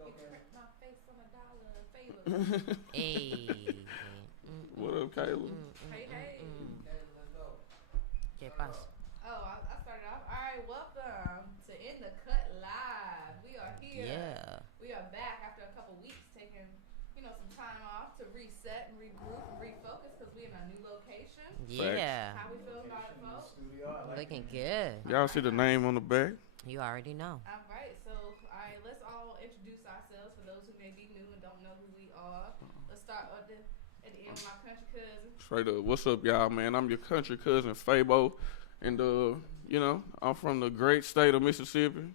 My face on $1 favor. Hey. What up, Kayla? Hey, hey. ¿Qué pasa? Oh, I started off. All right, welcome to In the Cut Live. We are here. Yeah. We are back after a couple weeks, taking some time off to reset and regroup and refocus because we in a new location. Yeah. How we feel about it, folks? Looking good. Y'all see the name on the back? You already know. All right, so let's all introduce ourselves for those who may be new and don't know who we are. Let's start at the end with my country cousin. Straight up. What's up, y'all, man? I'm your country cousin, Fabo. And, I'm from the great state of Mississippi.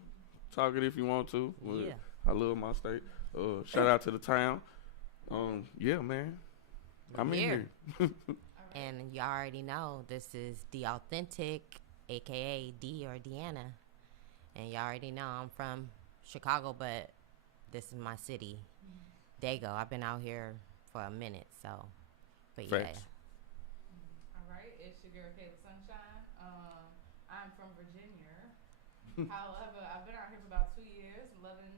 Talk it if you want to. Yeah. I love my state. Shout out to the town. Yeah, man. I'm in here. And you already know this is The Authentic, a.k.a. D or Deanna. And you already know I'm from Chicago, but this is my city. Dago. I've been out here for a minute, so. But yeah. All right, it's your girl Kayla Sunshine. I'm from Virginia. However, I've been out here for about 2 years, loving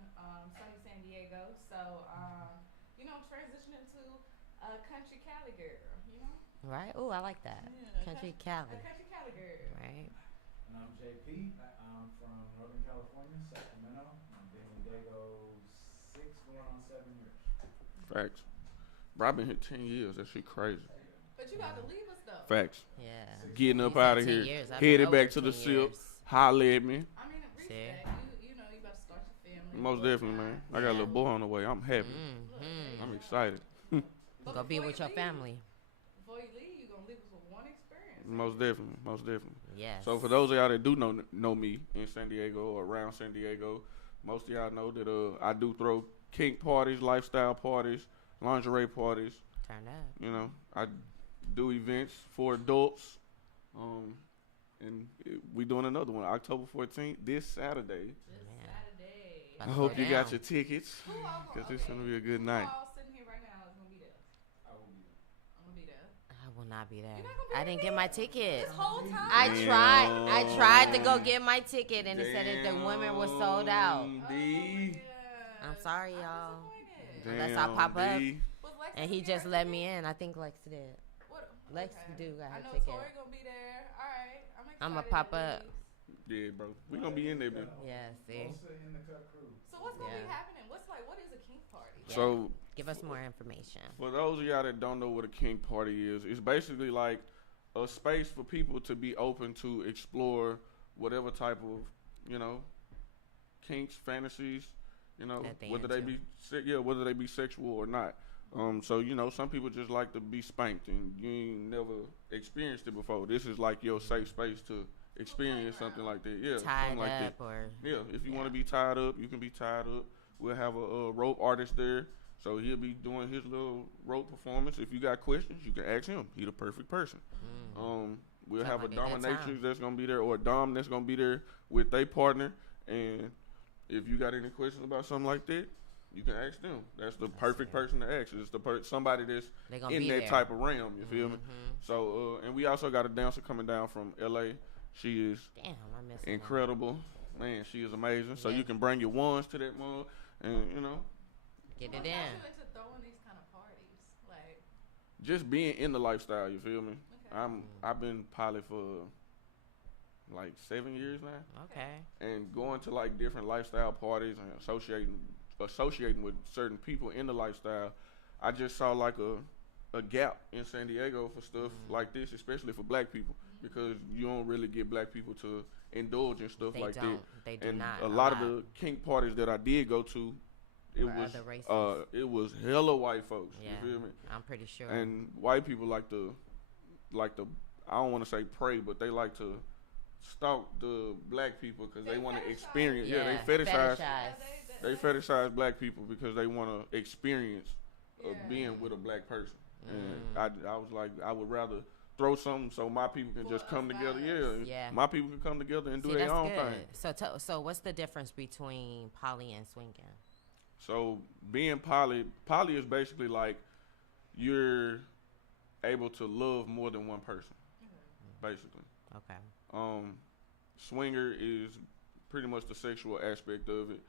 sunny San Diego. So, transitioning to a country Cali girl, Right? Oh, I like that. Yeah, Country Cali. A country Cali girl. Right. And I'm JP. I'm from Northern California, Sacramento. I've been in Dago 6 going on 7 years. Facts. Bro, I've been here 10 years. That shit crazy. But you got to leave us, though. Facts. Yeah. Getting up You said out of 10 here. years. I've Headed been back over to the 10 ship. years. Holler at me. I mean, respect. You about to start your family. Most definitely, man. I got a little boy on the way. I'm happy. I'm excited. Go be with your family. Before you leave, you're going to leave us with one experience. Most definitely. Most definitely. Yes. So for those of y'all that do know me in San Diego or around San Diego, most of y'all know that I do throw kink parties, lifestyle parties, lingerie parties. Turn up. I do events for adults. And we doing another one October 14th this Saturday. I hope you got your tickets because it's gonna be a good night. Who all sitting here right now is gonna be there? I will be there. I'm gonna be there. I will not be there. You're not gonna be I didn't get my ticket. This whole time. I tried to go get my ticket and it said that the women was sold out. I'm sorry, y'all. Unless I pop up. And he just let me in. I think Lex did. Lex do got her ticket. I know Tori gonna be there. All right, I'm I'ma pop up. Yeah, bro. We gonna be in there, man. Yeah, see. In the cut crew. So what's gonna be happening? What is a kink party? Yeah. So give us more information. for those of y'all that don't know what a kink party is, it's basically like a space for people to be open to explore whatever type of, kinks, fantasies, whether they be sexual or not. So some people just like to be spanked, and you ain't never experienced it before. This is like your safe space to experience something like that. Yeah, Tied something like up that. or If you want to be tied up, you can be tied up. We'll have a rope artist there, so he'll be doing his little rope performance. If you got questions, you can ask him. He the perfect person. We'll have a dominatrix that's gonna be there, or a dom that's gonna be there with their partner. And if you got any questions about something like that, you can ask them. That's the perfect person to ask. It's somebody that's in that type of realm. You feel me? So, and we also got a dancer coming down from LA. She is incredible. Man, she is amazing. So you can bring your ones to that mug, and get it in. What got you into throwing these kind of parties? Like just being in the lifestyle. You feel me? Okay. I've been pilot for like 7 years now. Okay. And going to like different lifestyle parties and associating with certain people in the lifestyle, I just saw like a gap in San Diego for stuff like this, especially for black people, because you don't really get black people to indulge in stuff like that. They do and not. a lot of the kink parties that I did go to, it was hella white folks. Yeah, you feel me? I'm pretty sure. And white people like to I don't want to say pray, but they like to stalk the black people because they want to experience. Yeah, they fetishize. They fetishize black people because they want to experience being with a black person. And I was like, I would rather throw something so my people can just come together. Yeah, my people can come together and do their own thing. So what's the difference between poly and swinging? So being poly is basically like you're able to love more than one person, basically. Okay. Swinger is pretty much the sexual aspect of it.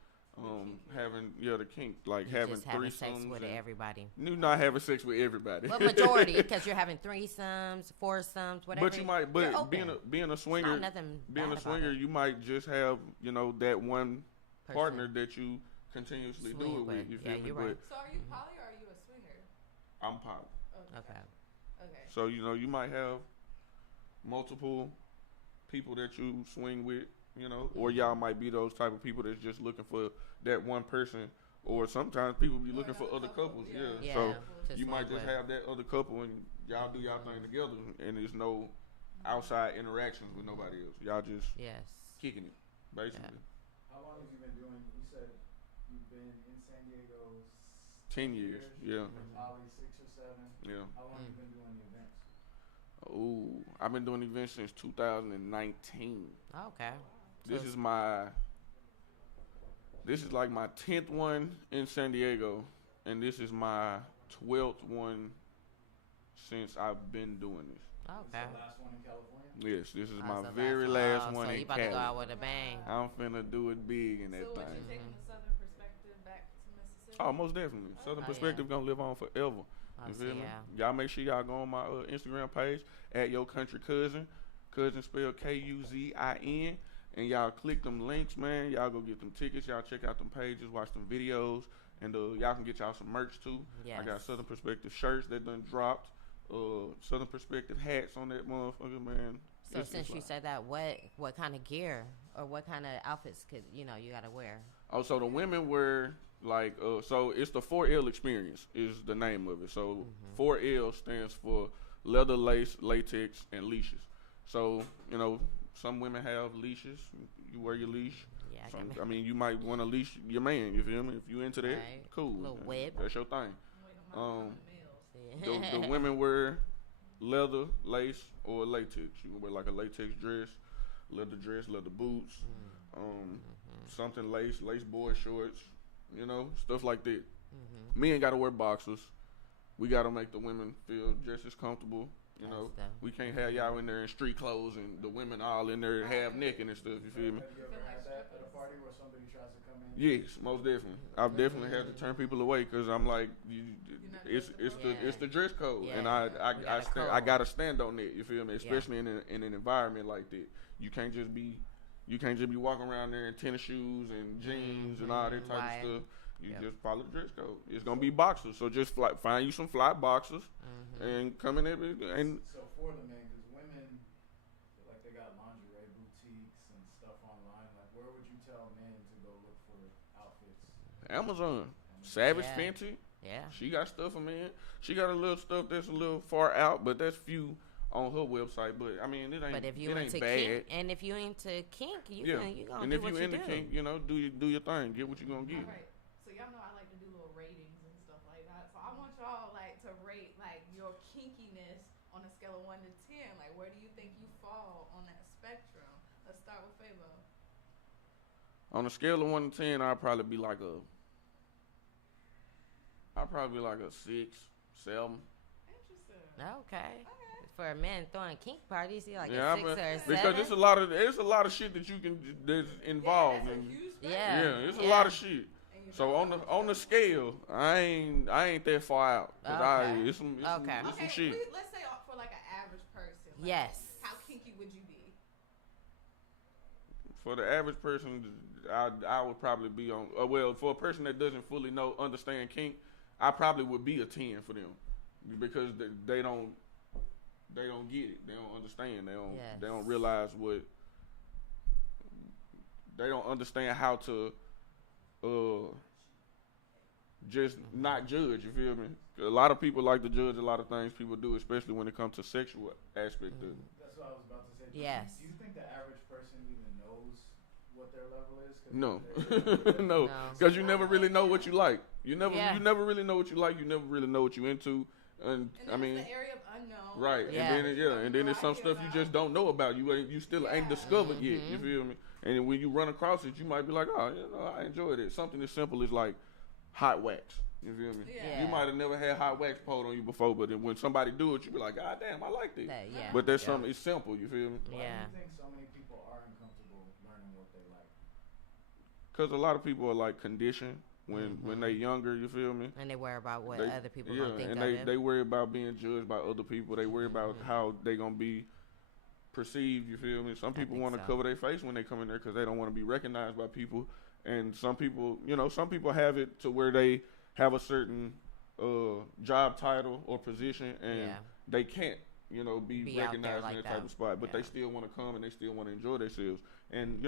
having the kink, like You having just having sex threesomes with and everybody. you not having sex with everybody. But majority, because you're having threesomes, foursomes, whatever. But you might, being a swinger, It's not nothing being bad a about swinger, it. you might just have that one Person. partner that you continuously Swing do it with. with. You Yeah, feel me? you're right. So are you poly or are you a swinger? I'm poly. Okay. Okay. So you might have multiple people that you swing with, or y'all might be those type of people that's just looking for that one person, or sometimes people be looking for other couples. Yeah, So to you might swing just with. have that other couple and y'all do y'all thing together, and there's no outside interactions with nobody else. Y'all just Yes. kicking it, basically. How long have you been doing? You said you've been in San Diego 10 years, yeah. Probably 6 or 7. Yeah. How long have you been doing the events? Ooh, I've been doing events since 2019. Okay. This So- is like my 10th one in San Diego, and this is my 12th one since I've been doing this. Okay. The last one in California? Yes, this is Oh, my so very that's- last one so in you about to go Cali. out with a bang. I'm finna do it big in that So what, you thing. taking the Southern perspective back to Mississippi? Oh, most definitely. Southern Oh, Perspective gonna live on forever. Oh, You so feel me? yeah. Y'all make sure y'all go on my Instagram page at Your Country Cousin. Cousin spelled Kuzin. And y'all click them links, man. Y'all go get them tickets. Y'all check out them pages, watch them videos. And y'all can get y'all some merch too. Yes. I got Southern Perspective shirts that done dropped. Southern Perspective hats on that motherfucker, man. So It's since you like- said that, what kind of gear or what kind of outfits could you gotta wear? Oh, so the women wear like so it's the 4L experience is the name of it. So 4L stands for leather, lace, latex, and leashes. So some women have leashes. You wear your leash. Yeah, I Some, got I mean, you might want to leash your man. You feel me? If you into that, Right. cool. Little whip. That's your thing. I'm waiting on my males. Yeah. The women wear leather, lace, or latex. You can wear like a latex dress, leather boots, something lace boy shorts, stuff like that. Men got to wear boxers. We got to make the women feel just as comfortable. That's dope. We can't have y'all in there in street clothes and the women all in there half naked and stuff. You feel me? Have you ever had that at a party where somebody tries to come in? Yes, most definitely. I've definitely had to turn people away because I'm like, it's the dress code, and Yeah. We got a I code. gotta stand on it. You feel me? Especially in an environment like that, you can't just be walking around there in tennis shoes and jeans and all that type Right. of stuff. You Yep. just follow the dress code. It's gonna be boxers, so just find you some fly boxers and come in there and So for the men, because women, like they got lingerie boutiques and stuff online. Like, where would you tell men to go look for outfits? Amazon, Savage Yeah. Fenty. Yeah. She got stuff for men. She got a little stuff that's a little far out, but that's few on her website. But I mean, it ain't. But if you it ain't into bad. kink, and if you into kink, you gonna and do if what you you into do. kink, do your thing. Get what you gonna get. All right. So y'all know I like to do little ratings and stuff like that. So I want y'all to rate your kinkiness on a scale of 1 to 10. Like, where do you think you fall on that spectrum? Let's start with Fabo. On a scale of 1 to 10, I'd probably be like a 6, 7. Interesting. Okay. For a man throwing kink parties, you like Yeah, a 6 or a 7? because it's a lot of shit that you can that's involved That's a in. huge spectrum. Yeah. It's a lot of shit. And you So know on the scale, I ain't that far out. 'Cause Okay. it's some Okay. it's some shit. let's say for an average person. Yes. How kinky would you be? For the average person, I would probably be on. For a person that doesn't fully understand kink, I probably would be a 10 for them because they don't get it. They don't understand. They don't realize what. They don't understand how to just not judge. You feel me? A lot of people like to judge a lot of things people do, especially when it comes to sexual aspect of it. That's what I was about to say. Yes. Do you think the average person even knows what their level is? 'Cause No, they're- no, because you never really know what you like. You never really know what you like. You never really know what you into, and And I mean, the area of unknown. right? Yeah. And then there's some stuff you just don't know about. You still ain't discovered yet. You feel me? And when you run across it, you might be like, oh, I enjoyed it. Something as simple as like hot wax. You feel me? Yeah. You might have never had hot wax poured on you before, but then when somebody do it, you be like, God damn, I like this. Yeah. But there's something. It's simple. You feel me? Why Yeah. do you think so many people are uncomfortable learning what they like? because a lot of people are like conditioned when they younger. You feel me? And they worry about what They, other people yeah, gonna think and of they it. they worry about being judged by other people. They worry about how they gonna be perceived. You feel me? Some I people think want to so. cover their face when they come in there because they don't want to be recognized by people. And some people, some people have it to where they have a certain job title or position, and Yeah. they can't, be Be out there recognized in like that type that. of spot. But Yeah. they still want to come and they still want to enjoy themselves. And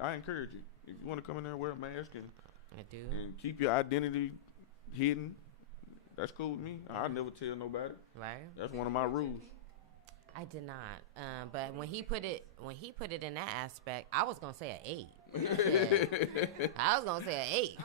I encourage you, if you want to come in there and wear a mask I do. and keep your identity hidden, that's cool with me. I never tell nobody. Right. That's one of my rules. I did not. But when he put it in that aspect, I was gonna say an 8. Shit. I was gonna say an 8.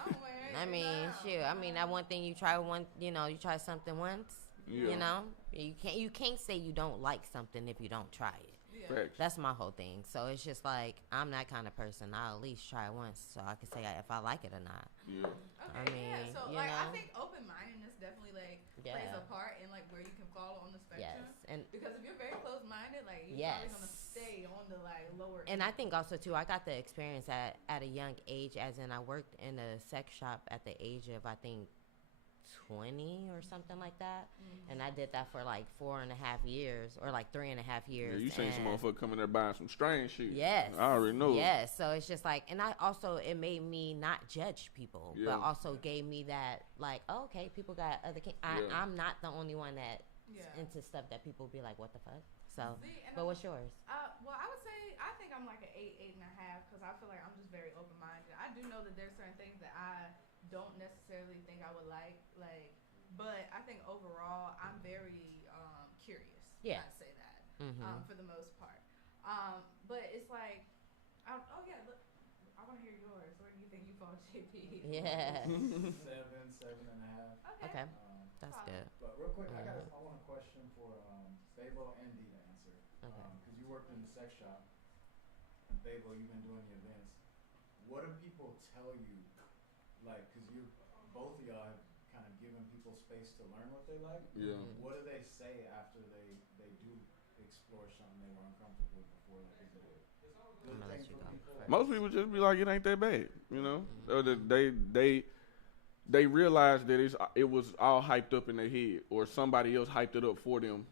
I mean, shoot. I mean, that one thing you try you try something once. Yeah. You can't say you don't like something if you don't try it. Facts. That's my whole thing. So it's just like I'm that kind of person. I'll at least try it once so I can say if I like it or not. Yeah. Okay, I mean, yeah. So you like, I know? think open-mindedness definitely like plays Yeah. a part in like where you can fall on the spectrum. Yes, and Because if you're very closed-minded, like you're Yes. probably gonna stay on the like lower. And I end. think also too, I got the experience at a young age, as in I worked in a sex shop at the age of I think 20 or something like that, and I did that for like 4.5 years or like 3.5 years. Yeah, you seen some and- motherfucker coming there buying some strange shit. Yes, I already know. Yes, so it's just like, and I also it made me not judge people, Yeah. but also gave me that like, oh, okay, people got other. Yeah. I'm not the only one that Yeah. into stuff that people be like, what the fuck. So, See, and but what's yours? Well, I would say I think I'm like an 8.5 because I feel like I'm just very open-minded. I do know that there's certain things that I don't necessarily think I would like, but I think overall I'm very curious. Yeah. I'd say that Mm-hmm. for the most part. But it's like, oh yeah, look, I want to hear yours. Where do you think you fall, JP? Yeah. 7.5. Okay, Um, that's good. But real quick, I want a question for Fabo and D to answer. Okay. Because you worked in the sex shop, and Fabo, you've been doing the events. What do people tell you? Like, because you both of y'all have kind of given people space to learn what they like. Yeah. What do they say after they do explore something they were uncomfortable with before? Like, is it a good I'm gonna let thing you for go people? first. Most people just be like, it ain't that bad, Or that they realize that it was all hyped up in their head, or somebody else hyped it up for them.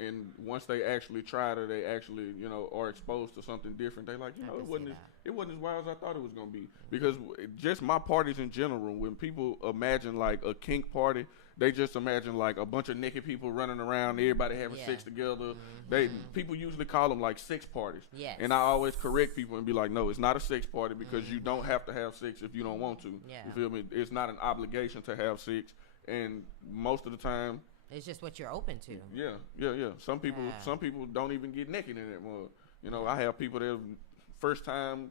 And once they actually tried it, they actually, are exposed to something different. They like, I can it see wasn't that. it wasn't as wild as I thought it was gonna be. Because just my parties in general, when people imagine like a kink party, they just imagine like a bunch of naked people running around, everybody having Yeah. sex together. People usually call them like sex parties. Yes. And I always correct people and be like, no, it's not a sex party because you don't have to have sex if you don't want to. Yeah. You feel me? It's not an obligation to have sex. And most of the time, It's just what you're open to. yeah. Some people don't even get naked in that mug. I have people that first time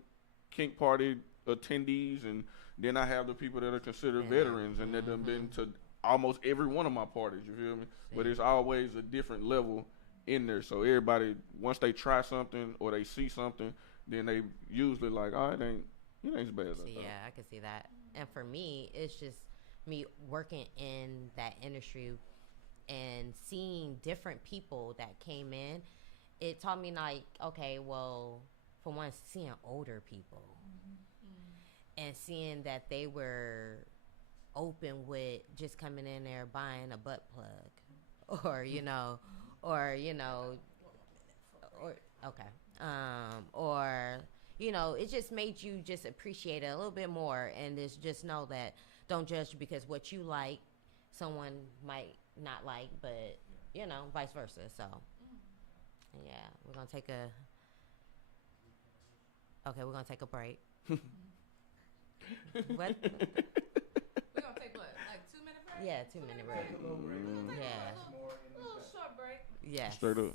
kink party attendees, and then I have the people that are considered veterans and that have been to almost every one of my parties. You feel me? But it's always a different level in there. So everybody, once they try something or they see something, then they usually like, oh, it ain't as bad as I thought. Yeah, I can see that. And for me, it's just me working in that industry and seeing different people that came in. It taught me like, okay, well, for one, seeing older people and seeing that they were open with just coming in there buying a butt plug or it just made you just appreciate it a little bit more, and just know that don't judge because what you like someone might not like, but vice versa. So yeah, we're gonna take a break. What? We're gonna take what, like 2-minute break? Yeah, 2-minute break. Take a little break. We're gonna take Yeah. a little short break. Yes. Straight up.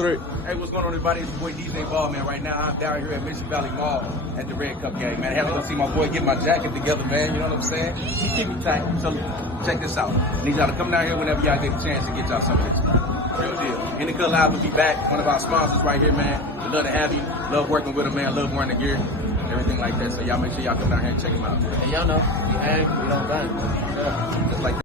Hey, what's going on, everybody? It's your boy DJ Vol, man. Right now, I'm down here at Mission Valley Mall at the Red Cup game, man. I have to go see my boy get my jacket together, man. You know what I'm saying? He keep me tight. So check this out. I need y'all to come down here whenever y'all get a chance to get y'all some pictures. Real deal. Indica Live will be back. One of our sponsors right here, man. We love to have you. Love working with him, man. Love wearing the gear. Everything like that. So y'all make sure y'all come down here and check him out. And y'all know, you hang, you don't bang. Yeah. Just like that.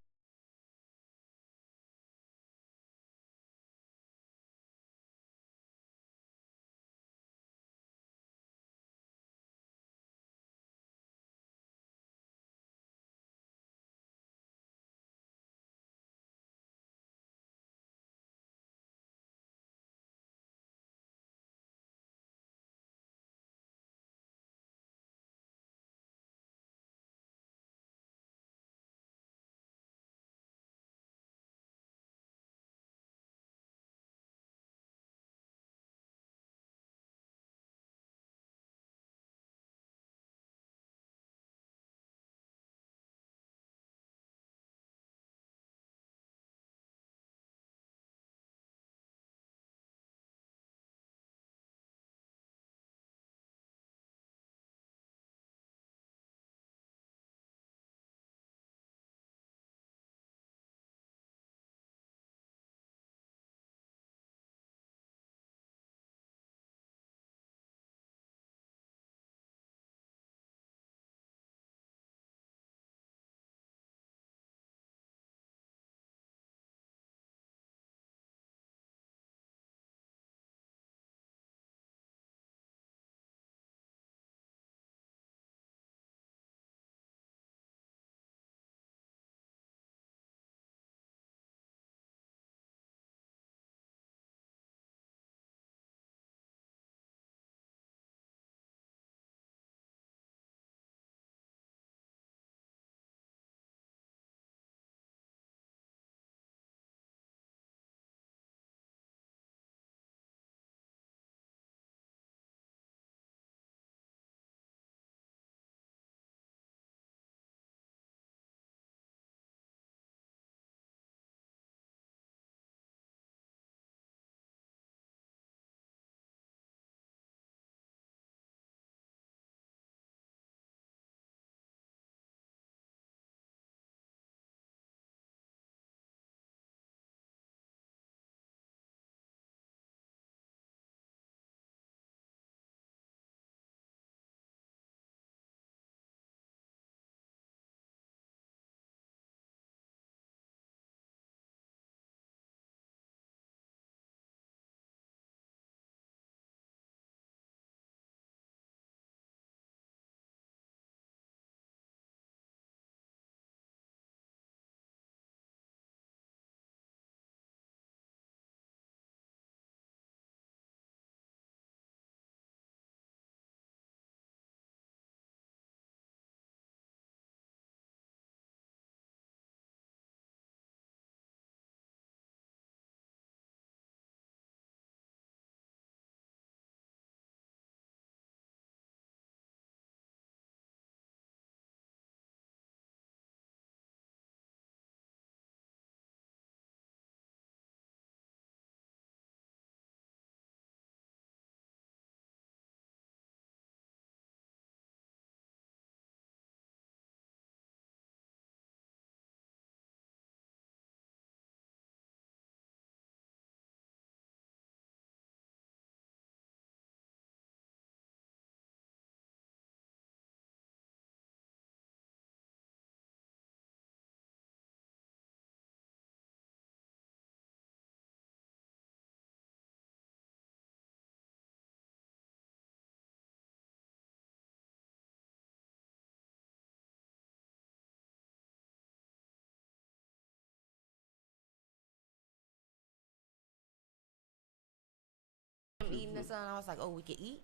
eating and something. I was like, oh, we could eat.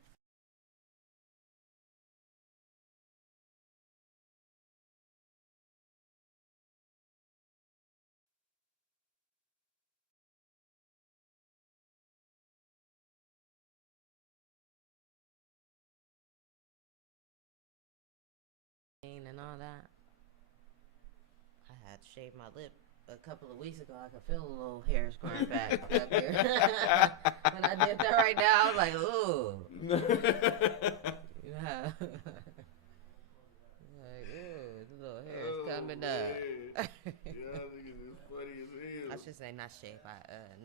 And all that. I had to shave my lip a couple of weeks ago. I could feel a little hairs growing back up here. When I did that right now, I was like, ooh. Yeah. Like, ooh, the little hairs coming up. Y'all niggas is funny as hell. I should say not shave. I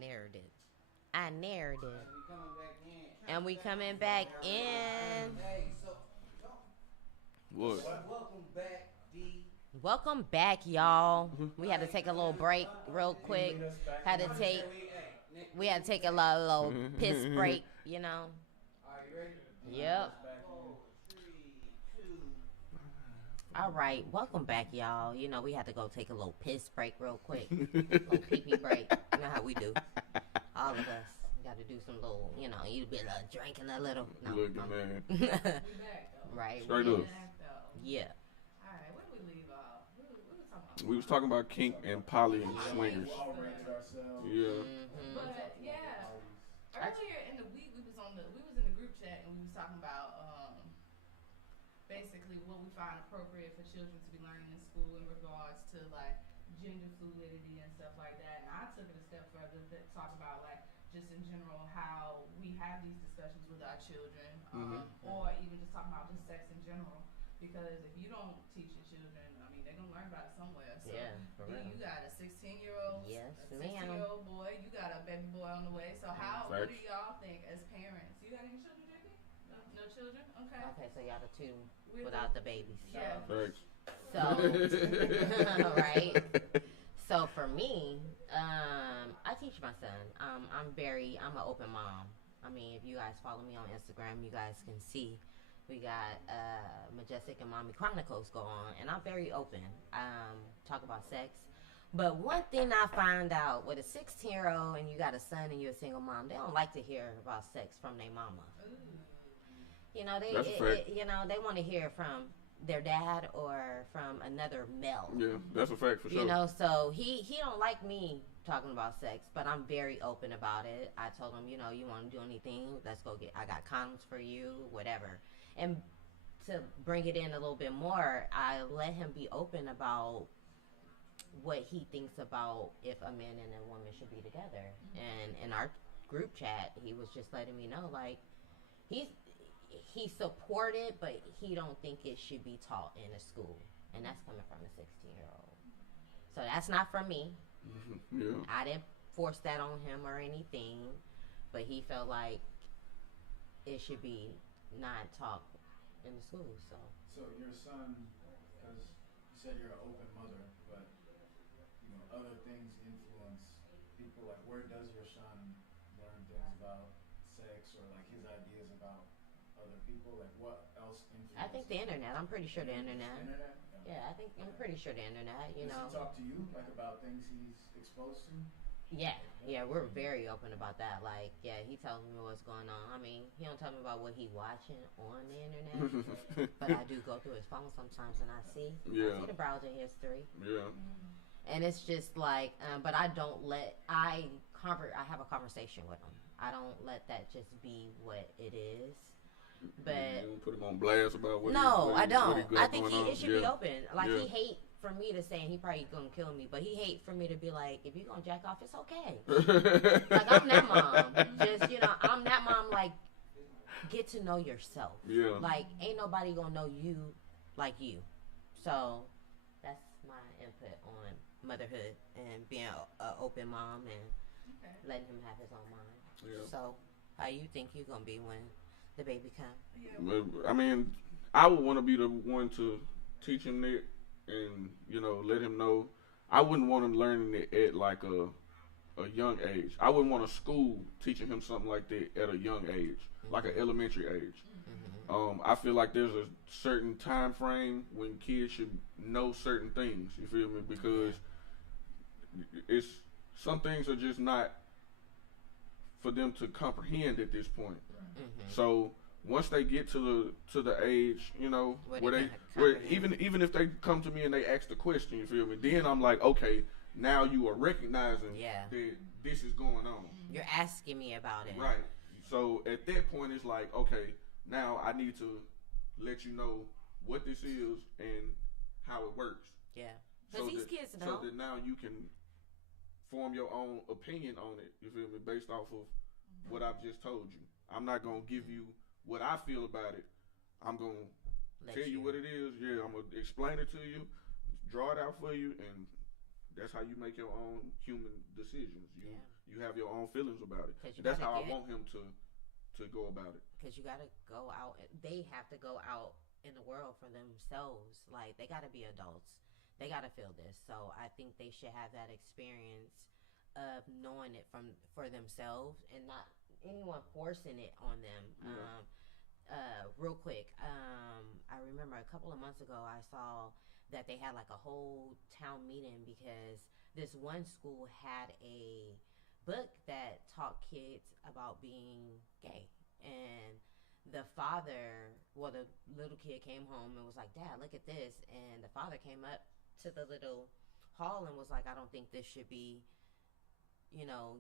narrowed it. I narrowed it. And we coming back in. Hey, so What? welcome back, D. Welcome back, y'all. We had to take a little break real quick. Had to take we had to take a little piss break, you know. Are you ready? Yep. 4, 3, 2. All right, welcome back, y'all. You know, we had to go take a little piss break real quick. Little pee-pee break. You know how we do. All of us. Got to do some little, you know, you be drinking a little. No, Look at man. We back though. Right. Straight we- up. Back though. Yeah. All right, where did we leave off? We was talking about. We was talking about kink and poly and swingers. We all rated ourselves. Yeah. But yeah, earlier in the week we was in the group chat and we was talking about basically what we find appropriate for children to be learning in school in regards to like gender fluidity and stuff like that. And I took it a step further to talk about like just in general how we have these discussions with our children, or even just talking about just sex in general. Because if you don't teach your children, I mean, they're gonna learn about it somewhere. So Yeah, for real. you got a 16-year-old, Yes, a ma'am. 16-year-old boy, you got a baby boy on the way. So what do y'all think as parents? You got any children, Jackie? No children? Okay. Okay, so y'all the two We're without the babies. Yeah. Thanks. So, right. So for me, I teach my son. I'm an open mom. I mean, if you guys follow me on Instagram, you guys can see we got Majestic and Mommy Chronicles go on, and I'm very open. Talk about sex. But one thing I find out with a 16-year-old and you got a son and you're a single mom, they don't like to hear about sex from their mama. You know, That's a fact. they want to hear from their dad or from another male. Yeah, that's a fact for sure. You know, so he don't like me talking about sex, but I'm very open about it. I told him, you know, you want to do anything, let's go I got condoms for you, whatever. And to bring it in a little bit more, I let him be open about what he thinks about if a man and a woman should be together. And in our group chat, he was just letting me know, like, he supported, but he don't think it should be taught in a school. And that's coming from a 16-year-old. So that's not from me. Yeah. I didn't force that on him or anything, but he felt like it should be not taught in the school. So your son, because you said you're an open mother, but you know other things influence people. Like, where does your son learn things about sex or like his ideas about other people? Like, what else influences? I think the internet. I'm pretty sure the internet. Internet? Yeah, I'm pretty sure the internet. You Does know. he talk to you like about things he's exposed to? Yeah, we're very open about that. Like, yeah, he tells me what's going on. I mean, he don't tell me about what he watching on the internet, but I do go through his phone sometimes and I see the browser history. Yeah. And it's just like, but I don't let I have a conversation with him. I don't let that just be what it is. But you don't put him on blast about what I don't. what he got I think going it should on. be open. Like, Yeah. he hate for me to say, and he probably gonna kill me, but he hate for me to be like, if you gonna jack off, it's okay. Like, I'm that mom. Just, you know, I'm that mom, like, get to know yourself. Yeah. Like, ain't nobody gonna know you like you. So that's my input on motherhood and being an open mom and letting him have his own mind. Yeah. So how you think you gonna be when the baby come? But, I mean, I would want to be the one to teach him that and, you know, let him know. I wouldn't want him learning it at like a young age. I wouldn't want a school teaching him something like that at a young age, like an elementary age. I feel like there's a certain time frame when kids should know certain things. You feel me? Because it's some things are just not for them to comprehend at this point. Mm-hmm. So once they get to the age, you know, where even if they come to me and they ask the question, you feel me? Then I'm like, okay, now you are recognizing that this is going on. You're asking me about it. Right. So at that point, it's like, okay, now I need to let you know what this is and how it works. Yeah. Because these kids know. So that now you can form your own opinion on it, you feel me, based off of what I've just told you. I'm not going to give you what I feel about it. I'm going to tell you what it is. Yeah, I'm going to explain it to you, draw it out for you, and that's how you make your own human decisions. You have your own feelings about it. That's how I want him to go about it. Because you got to go out. They have to go out in the world for themselves. Like, they got to be adults. They got to feel this. So I think they should have that experience of knowing it for themselves and not anyone forcing it on them. Yeah. Real quick, I remember a couple of months ago I saw that they had like a whole town meeting because this one school had a book that taught kids about being gay. And the little kid came home and was like, Dad, look at this. And the father came up to the little hall and was like, I don't think this should be,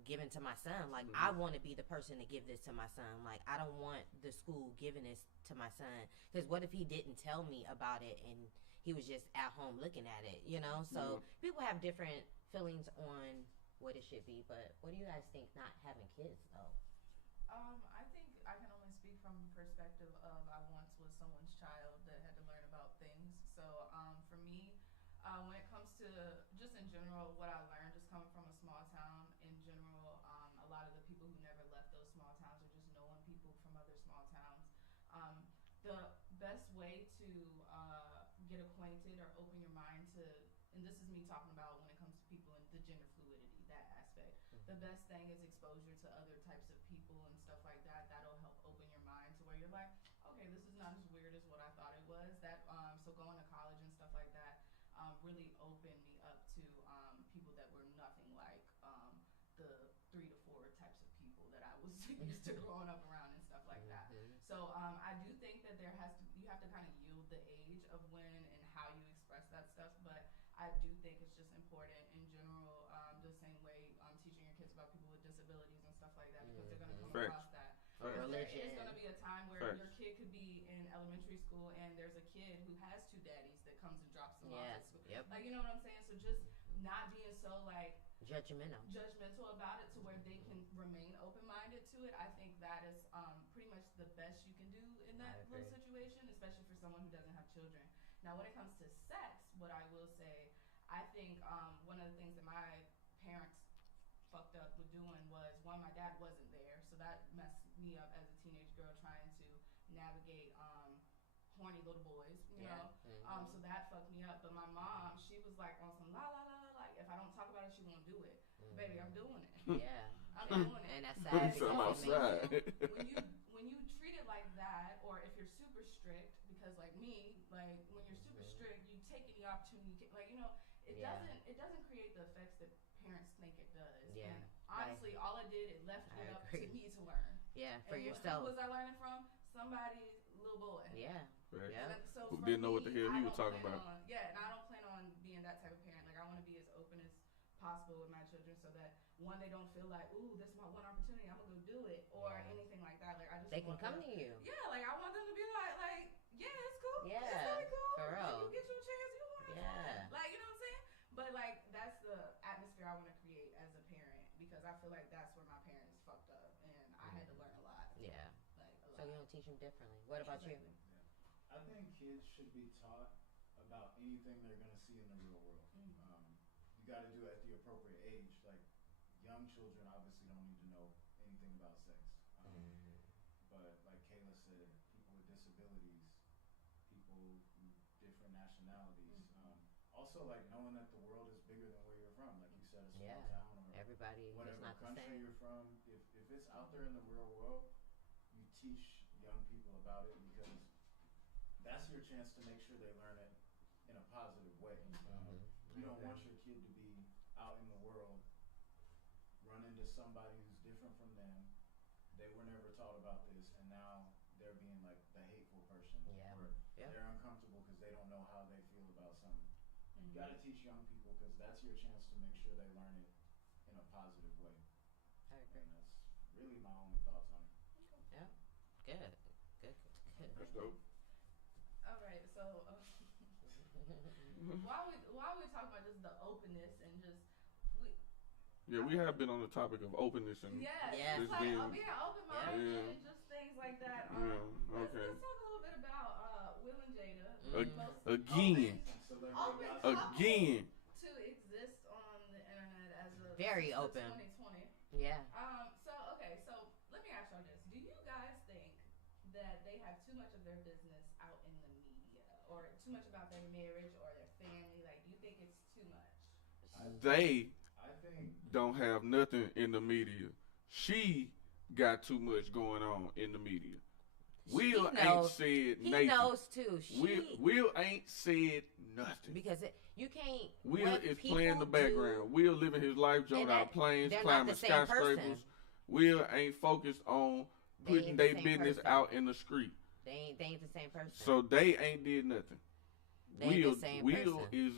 given to my son. Like, I want to be the person to give this to my son. Like, I don't want the school giving this to my son. Because what if he didn't tell me about it and he was just at home looking at it, So people have different feelings on what it should be. But what do you guys think not having kids, though? I think I can only speak from the perspective of I once was someone's child that had to learn about things. So for me, when it comes to just in general, what I learned just coming from a small town in general, a lot of the people who never left those small towns or just knowing people from other small towns, the best way to get acquainted or open your mind to, and this is me talking about when it comes to people and the gender fluidity, that aspect. The best thing is exposure to other types of people and stuff like that. That'll help open your mind to where you're like, okay, this is not as weird as what I thought it was. So going to college and stuff like that really opened me up to people that were nothing like the 3 to 4 types of people that I was used to growing up around and stuff like that. So I do think that you have to kind of yield the age of when and how you express that stuff, but I do think it's just important in general, the same way teaching your kids about people with disabilities and stuff like that, because they're going to come across that. There is going to be a time where your kid could be in elementary school and there's a kid who has 2 daddies that comes and drops them off at school. Yep. Like, you know what I'm saying? So just not being so like judgmental about it to where they can remain open-minded to it. I think that is pretty much the best you can do in that little situation, especially for someone who doesn't have children. Now, when it comes to sex, what I will say, I think one of the things that my parents fucked up with doing was, one, my dad wasn't there, so that messed me up as a teenage girl trying to navigate horny little boys, you know. So that fucked me up. But my mom, she was like on some la la la la, like if I don't talk about it, she won't do it. Baby, I'm doing it. Yeah, I'm doing it. And that's sad. So outside. When you treat it like that, or if you're super strict, because like me, like when you're super strict, you take any opportunity, like it doesn't create the effects that parents think it does. Yeah. And honestly, all it did, it left it up to me to learn. Yeah, for and yourself. Who was I learning from? Somebody's little boy. Yeah. Right. Yeah. So who didn't know what the hell he was talking about. And I don't plan on being that type of parent. Like, I want to be as open as possible with my children so that, one, they don't feel like, ooh, this is my one opportunity, I'm going to go do it, or anything like that. Like, I just they can come to you. Yeah, like, I want them to be like, yeah, it's cool. Yeah. It's really cool. For real. You get your chance, you want to Yeah. Like, you know what I'm saying? But, like, that's the atmosphere I want to create as a parent, because I feel like that's where my parents fucked up, and I had to learn a lot. Yeah. Like, a lot. So you don't teach them differently. What about you? I think kids should be taught about anything they're going to see in the real world. You got to do it at the appropriate age. Like, young children obviously don't need to know anything about sex. But like Kayla said, people with disabilities, people from different nationalities. Also, like, knowing that the world is bigger than where you're from. Like you said, a small town or everybody whatever is not the country same. you're from. If it's out there in the real world, you teach young people about it, because that's your chance to make sure they learn it in a positive way. You don't want your kid to be out in the world, run into somebody who's different from them, they were never taught about this, and now they're being like the hateful person, Yeah. or Yep. they're uncomfortable because they don't know how they feel about something. You got to teach young people because that's your chance to make sure they learn it in a positive way. I agree. And that's really my only thoughts on it. Yeah. Good. Good. Good. That's dope. All right, so while we talk about just the openness and just Yeah, we have been on the topic of openness and yes, Yeah. it's it's like being being open-minded Yeah. and just things like that. yeah, okay. Let's talk a little bit about Will and Jada. Mm. the most Again. Celebrity open gossip. couple Again. to exist on the internet as a Very since open. 2020. Yeah. So let me ask y'all this: do you guys think that they have too much of their business out in the media, or too much about their marriage or their family? Like, do you think it's too much? They I think don't have nothing in the media. She got too much going on in the media. Will ain't knows. said He nothing. knows too. Will ain't said nothing. Because you can't. Will what is people playing in the background. Will living his life, jumping And out planes, they're not climbing the same skyscrapers. person. Will ain't focused on They putting ain't their the same business person. out in the street. They ain't the same person. So they ain't did nothing. They ain't Will the same Will person. is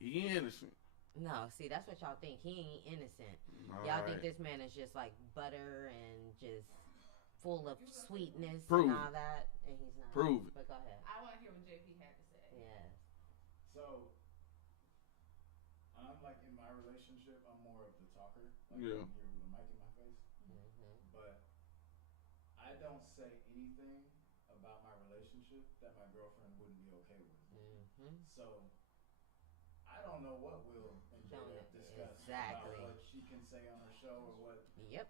he innocent. No, see, that's what y'all think. He ain't innocent. All Y'all right. think this man is just like butter and just full of sweetness Prove and it. all that, and he's not. Prove it. But go ahead. I want to hear what JP had to say. Yeah. so. I'm like in my relationship, I'm more of the talker. Like Yeah. I'm here with a mic in my face. Mm-hmm. But I don't say anything about my relationship that my girlfriend wouldn't be okay with. Mm-hmm. So I don't know what Will and Don't Jada know. discuss Exactly. about what she can say on her show or what. Yep.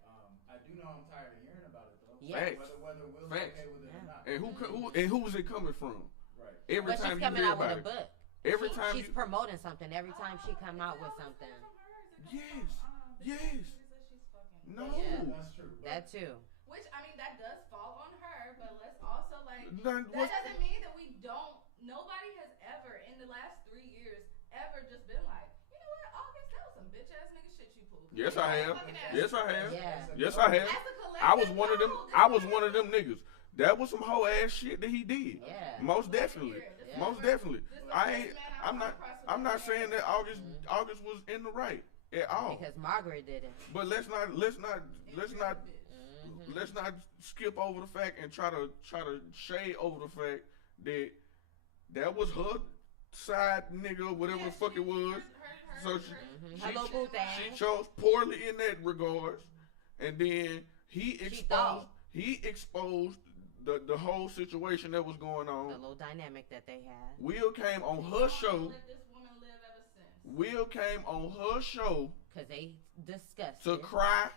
I do know I'm tired of hearing about it though. Yeah. Facts. Whether Will's Facts. okay with it or Yeah. not. And who is it coming from? Right. Every But time she's you coming hear out with about a it. book. Every time she's you promoting something. Every time she come out with Is it something. coming from her? Is it coming Yes. from, Yes. She says she's fucking. No. Yeah. That's true. But That too. Which, I mean, that does fall on her, but let's also, like, None- that doesn't mean that we don't, nobody has ever, in the last 3 years, ever just been like, you know what, August, that was some bitch-ass nigga shit you pulled. Yes, I have. Fucking ass. Yes, I have. Yeah. Yes, I have. As a collective, I was one of them. no, this I was is- one of them niggas. That was some whole ass shit that he did. Yeah. Most definitely. Yeah. Most definitely. This is the I first ain't. man I'm I've not. come across with I'm not that. saying that August was in the right at all. Because Margaret didn't. But let's not Mm-hmm. skip over the fact and try to shade over the fact that was her side nigga, whatever the fuck it was. So Her little boo thing. she chose poorly in that regards, and then he thought. exposed the whole situation that was going The on. little dynamic that they had. Will came on her show. Let this woman live ever since. Will came on her show Because they discussed to it. cry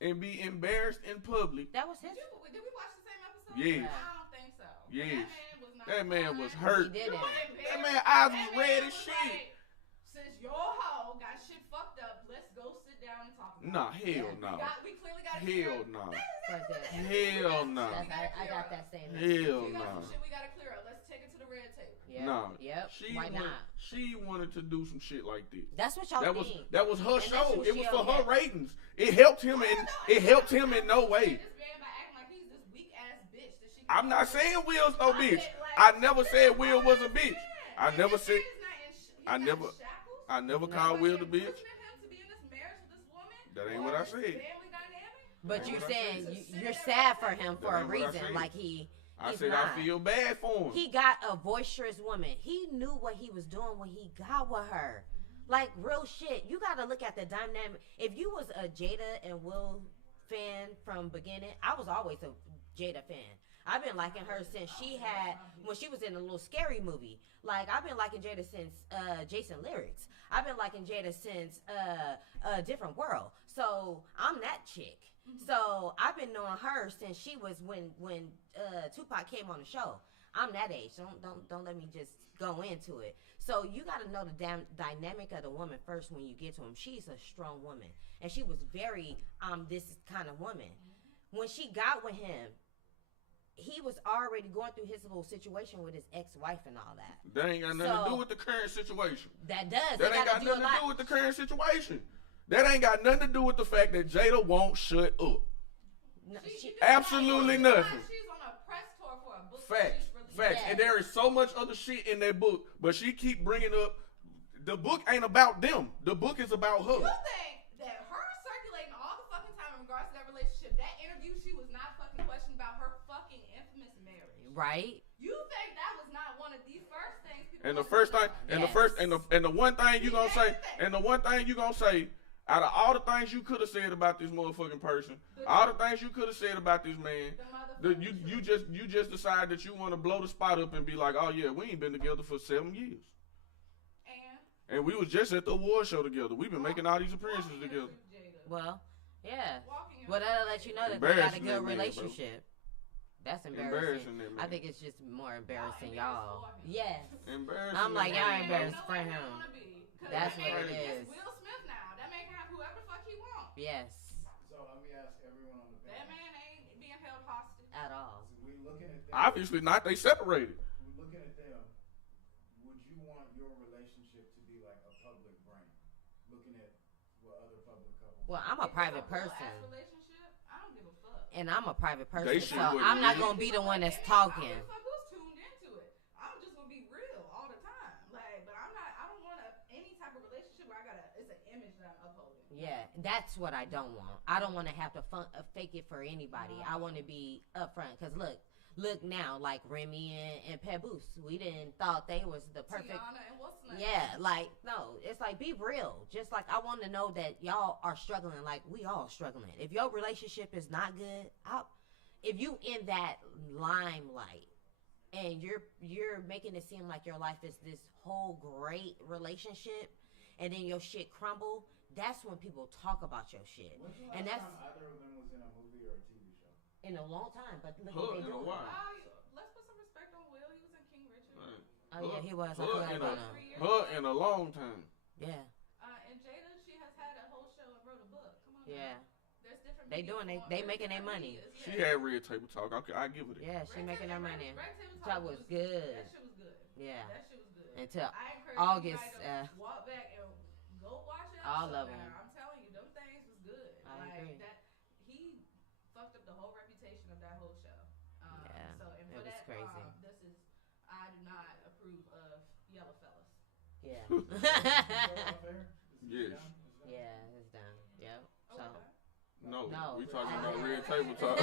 and be embarrassed in public. That was his. Did we watch the same episode? Yes. I don't think so. Yes. That man was not That man was hurt. He didn't. That man eyes was That red man as was shit. like, since your hoe got shit fucked up, let's go sit down and talk about Nah, it. hell no. We clearly got Hell no. Like that. Hell no. I got that same. Hell We got no. some shit we gotta clear up. Let's take it to the red table. Yeah. No. Yep. Why not? She wanted to do some shit like this. That's what y'all That was think. her that's show. what It was she for her okay. ratings. It helped him in no way. This man by acting like he's this weak ass bitch that she. I'm not saying Will's no bitch. I never said Will was a bitch. I never said. I never called Will the bitch. That ain't what I said. But That's you what I saying said. you're sad for him for That a ain't what I reason. said. Like he's I said not. I feel bad for him. He got a boisterous woman. He knew what he was doing when he got with her. Like real shit. You got to look at the dynamic. If you was a Jada and Will fan from beginning, I was always a Jada fan. I've been liking her since when she was in a little scary movie. Like I've been liking Jada since Jason Lyrics. I've been liking Jada since A Different World. So I'm that chick. So I've been knowing her since she was when Tupac came on the show. I'm that age. Don't let me just go into it. So you got to know the dynamic of the woman first when you get to him. She's a strong woman, and she was very this kind of woman. When she got with him, he was already going through his little situation with his ex-wife and all that. That ain't got nothing to So- do with the current situation. That does. That They ain't gotta got nothing a lot. to do with the current situation. That ain't got nothing to do with the fact that Jada won't shut up. No, absolutely nothing. She's on a press tour for a book. Facts. Facts. Yes. And there is so much other shit in that book, but she keep bringing up the book ain't about them. The book is about her. You think that her circulating all the fucking time in regards to that relationship, that interview, she was not fucking questioned about her fucking infamous marriage. Right. You think that was not one of the first things people And the first thing, and the one thing you gonna say, out of all the things you could have said about this motherfucking person, all the things you could have said about this man, you just decide that you want to blow the spot up and be like, oh yeah, we ain't been together for 7 years. And we was just at the award show together. We've been making all these appearances together. Well, yeah. Well, that'll let you know that they got a good relationship. That's embarrassing. I think it's just more embarrassing, y'all. Yes. Embarrassing. I'm like, y'all embarrassed for him. That's what it is. Will Smith now. That man can have whoever the fuck he wants. Yes. So let me ask everyone on the panel. That man ain't being held hostage at all. So we looking at them. Obviously not. They separated. We're looking at them. Would you want your relationship to be like a public brand? Looking at what other public couples. Well, I'm a private person. Relationship, I don't give a fuck. And I'm a private person, They so I'm not gonna be the one that's talking. I don't give a fuck who's tuned into it. I'm just gonna be real all the time. Like, but I'm not. I don't want any type of relationship where it's an image that I'm upholding. Yeah, that's what I don't want. I don't want to have to fake it for anybody. I want to be upfront. Cause look now, like Remy and Papoose, we didn't thought they was the perfect. Tiana and what's the name? Yeah, like no, it's like be real. Just like I want to know that y'all are struggling, like we all struggling. If your relationship is not good, if you in that limelight and you're making it seem like your life is this whole great relationship, and then your shit crumble, that's when people talk about your shit. When's the and last that's time either of them was in a movie or a TV show? in a long time. But look what they doing. Let's put some respect on Will. He was in King Richard. Right. Oh yeah, he was. I forgot about him. Her in a long time. Yeah. And Jada, she has had a whole show and wrote a book. Come on. Yeah. There's different. They making their money. She had Red Table Talk. I give it. Yeah, she making her money. Red Table Talk was good. That shit was good. Yeah. That shit was good. Until I encourage August. to walk back and go watch it. All of them. I'm telling you, them things was good. I agree. That he fucked up the whole reputation of that whole show. Yeah. So and it for was that, crazy. I do not approve of yellow fellas. Yeah. Yes. Yeah, it's done. Yep. So. No, No. we talking about Red Table Talk.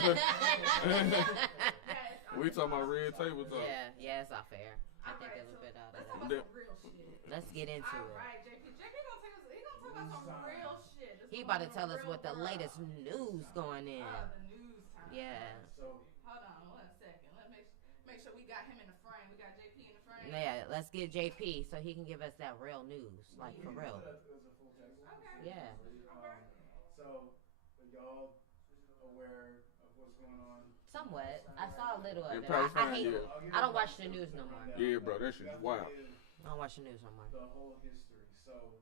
We talking about Red Table Talk. Yeah, it's not fair. I think a little bit out of Let's talk that. about some real shit. Let's get into it. Alright, JP gonna take us. He gonna talk about some real shit. He about to tell us what the latest news going in. The news time. Yeah. So hold on 1 second. Let's make sure we got him in the frame. We got JP in the frame. Yeah, let's get JP so he can give us that real news, like for real. Okay. Yeah. So are y'all aware of what's going on? Somewhat. I saw a little of In it. I Palestine, hate. yeah. I don't watch the news no more. Yeah, bro, that shit is wild. I don't watch the news no more. The whole history. So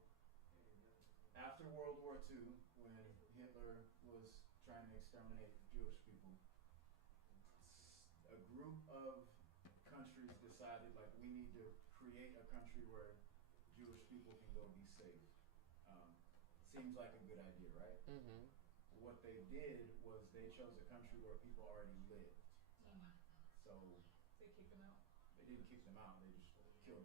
after World War II, when Hitler was trying to exterminate Jewish people, a group of countries decided like we need to create a country where Jewish people can go be safe. Seems like a good idea, right? Mm-hmm. What they did was they chose a country where people already lived. So they kicked him out. They didn't kick them out. They just